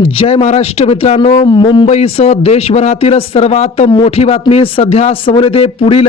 जय महाराष्ट्र मित्रांनो मुंबईसह देशभरातील सर्वात मोठी बातमी सध्या समोर येते. पुढील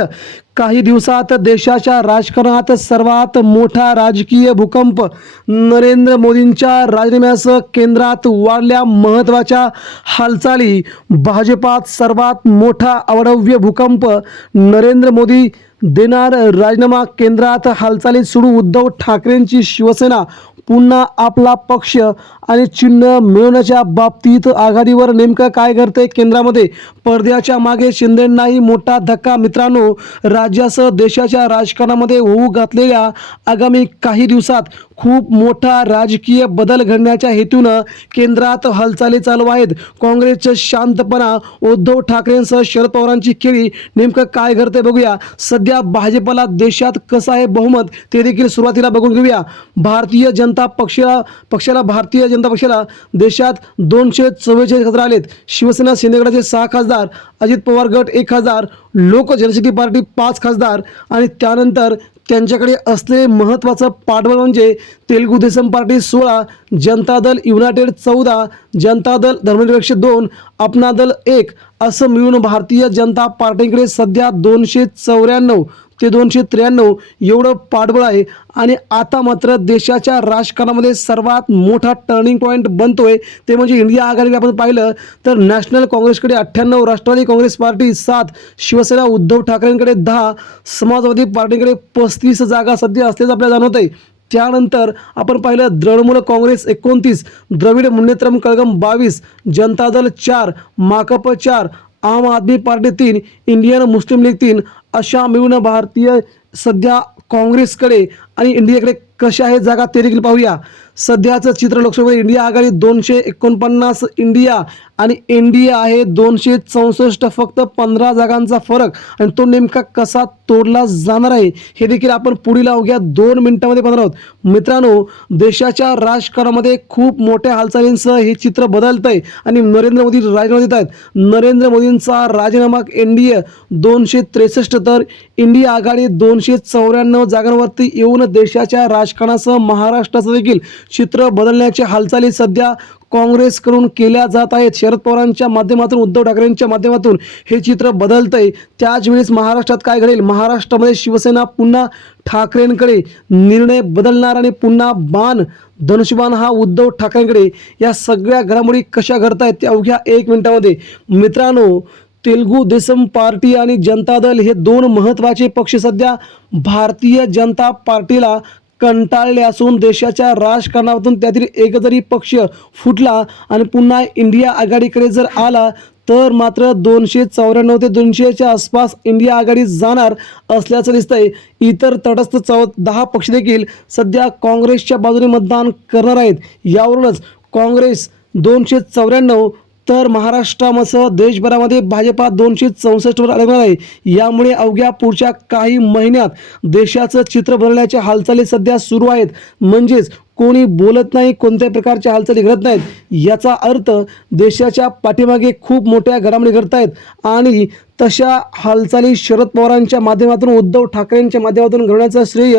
काही दिवसात देशाच्या राजकारणात सर्वात मोठा राजकीय भूकंप नरेंद्र मोदींच्या राजीनाम्यासह केंद्रात वाढल्या महत्त्वाच्या हालचाली. भाजपात सर्वात मोठा अवडव्य भूकंप नरेंद्र मोदी देणार राजीनामा केंद्रात हालचाली सुरू. उद्धव ठाकरेंची शिवसेना पुन्हा आपला पक्ष आणि चिन्ह मिळवण्याच्या बाबतीत आघाडीवर नेमकं काय घडतंय केंद्रामध्ये? पडद्याच्या मागे शिंदेंनाही मोठा धक्का. मित्रांनो राज्यासह देशाच्या राजकारणामध्ये होऊ घातलेल्या आगामी काही दिवसात खूप मोठा राजकीय बदल घडण्याच्या हेतूनं केंद्रात हालचाली चालू आहेत. काँग्रेसचं शांतपणा उद्धव ठाकरेंसह शरद पवारांची खेळी नेमकं काय घडते बघूया. सध्या भाजपला देशात कसं आहे बहुमत ते देखील सुरुवातीला बघून घेऊया. भारतीय जनता पक्षाला पक्षाला भारतीय जनता पक्षाला देशात दोनशे चव्वेचाळीस खासदार आलेत. शिवसेना शिंदेगडाचे सहा खासदार अजित पवार गट एक खासदार लोक जनशक्ती पार्टी पाच खासदार आणि त्यानंतर त्यांच्याकडे असलेले महत्त्वाचं पाठबळ म्हणजे तेलुगू देसम पार्टी सोळा जनता दल युनायटेड चौदा जनता दल धर्मनिरपेक्ष दोन अपना दल एक असं मिळून भारतीय जनता पार्टीकडे सध्या दोनशे चौऱ्याण्णव ते दोनशे त्र्याण्णव एवढं पाठबळ आहे. आणि आता मात्र देशाच्या राजकारणामध्ये सर्वात मोठा टर्निंग पॉईंट बनतोय. ते म्हणजे इंडिया आघाडीला आपण पाहिलं तर नॅशनल काँग्रेसकडे अठ्ठ्याण्णव राष्ट्रवादी काँग्रेस पार्टी सात शिवसेना उद्धव ठाकरेंकडे दहा समाजवादी पार्टीकडे पस्तीस जागा सध्या असल्याचं आपल्याला जाणवत आहे त्यानंतर आपण पाहिलं द्रणमूल काँग्रेस एकोणतीस द्रविड मुन्नेत्रम कळगम बावीस जनता दल चार माकप चार आम आदमी पार्टी तीन इंडियन मुस्लिम लीग तीन अशा मिळून भारतीय सध्या काँग्रेसकडे आणि इंडियाकडे कशा आहेत जागा ते देखील पाहूया. सध्याचं चित्र लोकसभेमध्ये इंडिया आघाडी दोनशे एकोणपन्नास इंडिया आणि इंडिया आहे दोनशे चौसष्ट फक्त पंधरा जागांचा फरक. आणि तो नेमका कसा तोडला जाणार आहे हे देखील आपण पुढील अवघ्या दोन मिनिटामध्ये पाहणार आहोत. मित्रांनो देशाच्या राजकारणामध्ये खूप मोठ्या हालचालींसह हे चित्र बदलत आहे आणि नरेंद्र मोदी राजीनामा देत आहेत. नरेंद्र मोदींचा राजीनामा एन डी ए दोनशे त्रेसष्ट तर इंडिया आघाडी दोनशे चौऱ्याण्णव जागांवरती येऊन देशाच्या राज राजकारणासह महाराष्ट्राचं देखील चित्र बदलण्याच्या हालचाली सध्या काँग्रेसकडून केल्या जात आहेत. शरद पवारांच्या माध्यमातून उद्धव ठाकरेंच्या माध्यमातून हे चित्र बदलतंय. त्याच वेळेस महाराष्ट्रात काय घडेल? महाराष्ट्रामध्ये शिवसेना पुन्हा ठाकरेंकडे निर्णय बदलणार आणि पुन्हा बाण धनुष्यबाण हा उद्धव ठाकरेंकडे या सगळ्या घडामोडी कशा घडतायत त्या अवघ्या एक मिनिटामध्ये. मित्रांनो तेलुगू देसम पार्टी आणि जनता दल हे दोन महत्त्वाचे पक्ष सध्या भारतीय जनता पार्टीला कंटाळले असून देशाच्या राजकारणातून त्यातील एक जरी पक्ष फुटला आणि पुन्हा इंडिया आघाडीकडे जर आला तर मात्र दोनशे चौऱ्याण्णव ते दोनशेच्या आसपास इंडिया आघाडी जाणार असल्याचं दिसतंय. इतर तटस्थ चौ दहा पक्ष देखील सध्या काँग्रेसच्या बाजूने मतदान करणार आहेत. यावरूनच काँग्रेस दोनशे चौऱ्याण्णव तर महाराष्ट्रासह देशभरामध्ये भाजपा दोनशे चौसष्टवर अडकणार आहे. यामुळे अवघ्या पुढच्या काही महिन्यात देशाचं चित्र बदलण्याच्या हालचाली सध्या सुरू आहेत. म्हणजेच कोणी बोलत नाही कोणत्या प्रकारच्या हालचाली घडत नाहीत. याचा अर्थ देशाच्या पाठीमागे खूप मोठ्या घडामोडी घडत आहेत आणि तशा हालचाली शरद पवारांच्या माध्यमातून उद्धव ठाकरेंच्या माध्यमातून घडवण्याचं श्रेय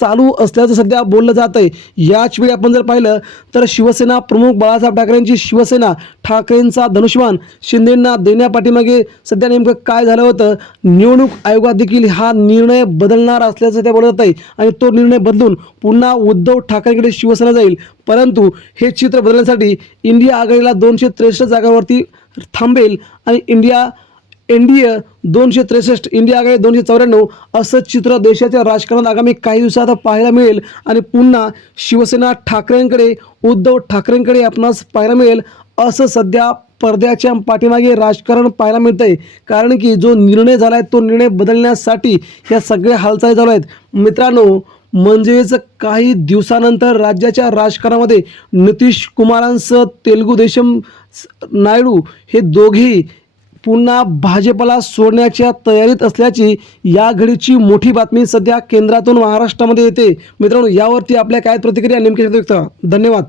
चालू असल्याचं सध्या बोललं जात आहे याच वेळी आपण जर पाहिलं तर शिवसेना प्रमुख बाळासाहेब ठाकरेंची शिवसेना ठाकरेंचा धनुष्यबाण शिंदेंना देण्यापाठीमागे सध्या नेमकं काय झालं होतं? निवडणूक आयोगात देखील हा निर्णय बदलणार असल्याचं त्या बोलत आहे आणि तो निर्णय बदलून पुन्हा उद्धव ठाकरेंकडे शिवसेना जाईल. परंतु हे चित्र बदलण्यासाठी इंडिया आघाडीला दोनशे त्रेसष्ट जागांवरती थांबेल आणि इंडिया एन डी ए दोनशे त्रेसष्ट इंडिया आघाडी दोनशे चौऱ्याण्णव असं चित्र देशाच्या राजकारणात आगामी काही दिवसात पाहायला मिळेल. आणि पुन्हा शिवसेना ठाकरेंकडे उद्धव ठाकरेंकडे आपणास पाहायला मिळेल. असं सध्या पडद्याच्या पाठीमागे राजकारण पाहायला मिळतं आहे कारण की जो निर्णय झाला आहे तो निर्णय बदलण्यासाठी या सगळ्या हालचाली चालू आहेत. मित्रांनो म्हणजेच काही दिवसानंतर राज्याच्या राजकारणामध्ये नितीश कुमारांसह तेलुगू देशम नायडू हे दोघेही पुन्हा भाजपला सोडण्याच्या तयारीत असल्याची या घडीची मोठी बातमी सध्या केंद्रातून महाराष्ट्रामध्ये येते. मित्रांनो यावरती आपल्या काय प्रतिक्रिया नेमकी व्यक्त धन्यवाद.